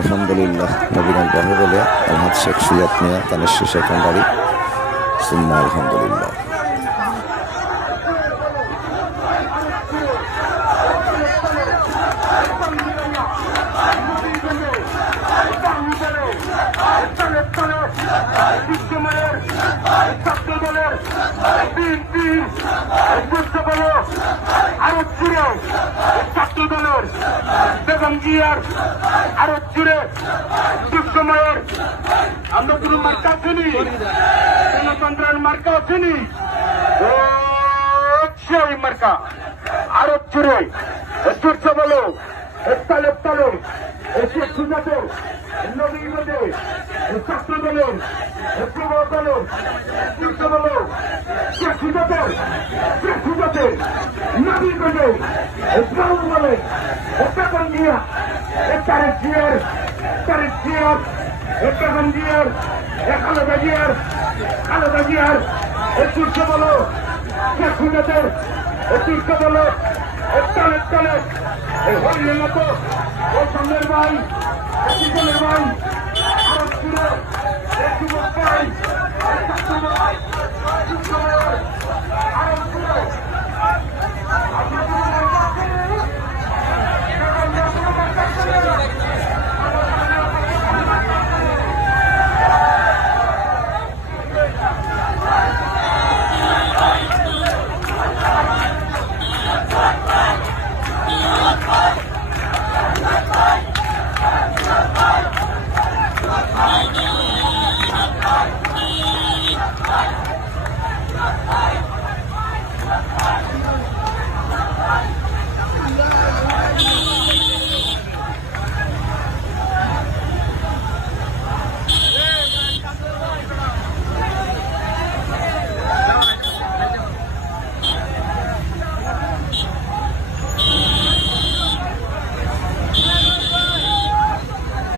আলহামদুলিল্লাহ নবীগঞ্জ বাহুবলিয়া আলহাজ শেখ সুজাত মিয়া তানের শেষ কান্ডারি সুন্না আলহামদুলিল্লাহ। আরো জুড়ে দুঃসময়ের আমরা কোনো মার্কা চিনি, গণতন্ত্রের মার্কা চিনি, সেই মার্কা আরো জুড়ে সূর্য বলো তালে তালে এসে সুজাতে নবী বলে ছাত্র দলের যুব দলের সূর্য বলো সুজাতে সুজাতে নবী বলে ইসলাম বলে একটা গঞ্জিয়া একটা জিয়ার একটা গঞ্জিয়ার খালেদা জিয়ার সূর্য বলো সুজাতের সূর্য বলো তালে তালে এই হরিণের মতো ও সামনের ভাই ভাই